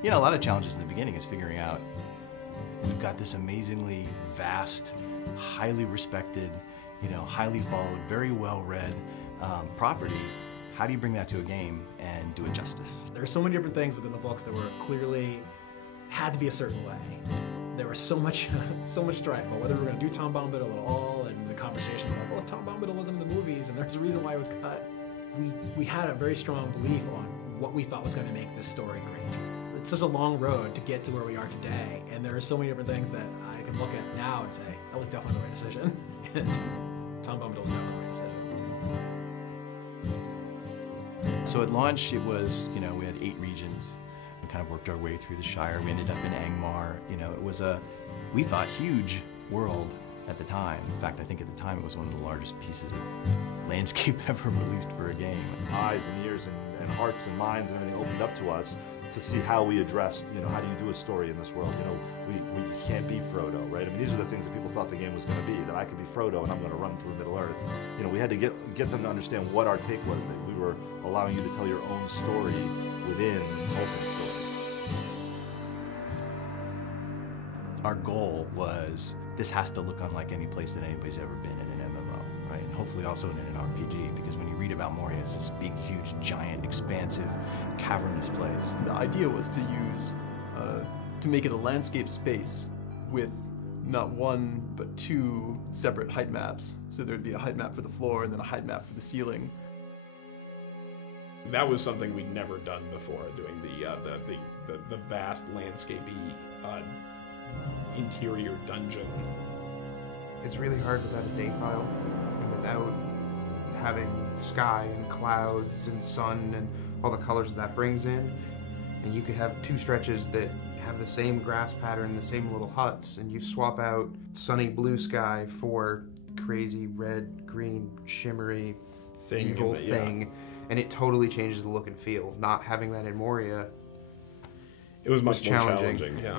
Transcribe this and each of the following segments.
You know, a lot of challenges in the beginning is figuring out, we've got this amazingly vast, highly respected, you know, highly followed, very well-read property. How do you bring that to a game and do it justice? There are so many different things within the books that were clearly had to be a certain way. There was so much strife about whether we were going to do Tom Bombadil at all, and the conversation about, well, Tom Bombadil wasn't in the movies, and there's a reason why it was cut. We had a very strong belief on what we thought was going to make this story great. It's such a long road to get to where we are today, and there are so many different things that I can look at now and say, that was definitely the right decision, and Tom Bombadil was definitely the right decision. So at launch, it was, you know, we had 8 regions. We kind of worked our way through the Shire. We ended up in Angmar. You know, it was a, we thought, huge world at the time. In fact, I think at the time it was one of the largest pieces of landscape ever released for a game. Eyes and ears and hearts and minds and everything opened up to us to see how we addressed, you know, how do you do a story in this world? You know, we can't be Frodo, right? I mean, these are the things that people thought the game was going to be, that I could be Frodo and I'm going to run through Middle-earth. You know, we had to get them to understand what our take was, that we were allowing you to tell your own story within Tolkien's story. Our goal was, this has to look unlike any place that anybody's ever been in an MMO, right? And hopefully also in an RPG, because when you read about Moria, it's this big, huge, giant, expansive, cavernous place. The idea was to use, to make it a landscape space with not one, but 2 separate height maps. So there'd be a height map for the floor and then a height map for the ceiling. That was something we'd never done before, doing the vast landscapey interior dungeon. It's really hard without a date file and without having sky and clouds and sun and all the colors that brings in. And you could have 2 stretches that have the same grass pattern, the same little huts, and you swap out sunny blue sky for crazy red, green, shimmery, evil thing. And it totally changes the look and feel. Not having that in Moria, it was much more challenging, yeah.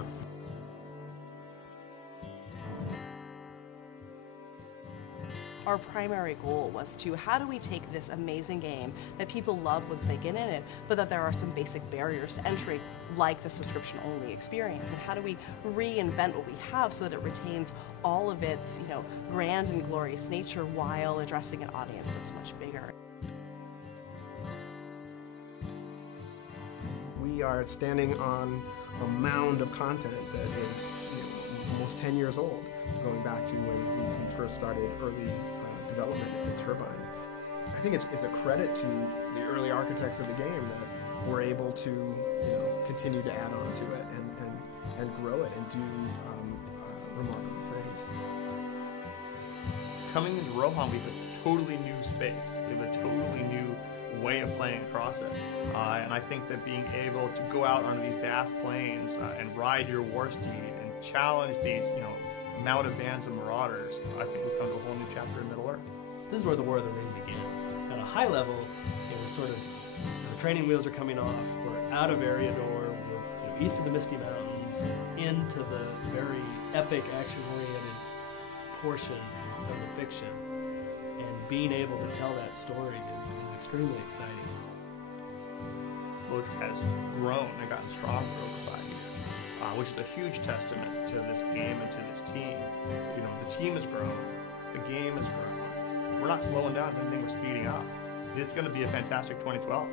Our primary goal was to, how do we take this amazing game that people love once they get in it, but that there are some basic barriers to entry, like the subscription-only experience, and how do we reinvent what we have so that it retains all of its, you know, grand and glorious nature while addressing an audience that's much bigger. We are standing on a mound of content that is, you know, almost 10 years old, going back to when we first started early development of the Turbine. I think it's a credit to the early architects of the game that we're able to, you know, continue to add on to it and grow it and do remarkable things. Coming into Rohan, we have a totally new space. We have a totally new way of playing across it. And I think that being able to go out onto these vast plains and ride your war steed and challenge these, you know, mounted bands of marauders, I think we've come to a whole new chapter in Middle-earth. This is where the War of the Ring begins. At a high level, you know, we're sort of, the training wheels are coming off, we're out of Eriador, we're, you know, east of the Misty Mountains, into the very epic, action-oriented portion of the fiction. And being able to tell that story is extremely exciting. Book has grown and gotten stronger over 5 years. Which is a huge testament to this game and to this team. You know, the team has grown, the game has grown. We're not slowing down, if anything, we're speeding up. It's going to be a fantastic 2012.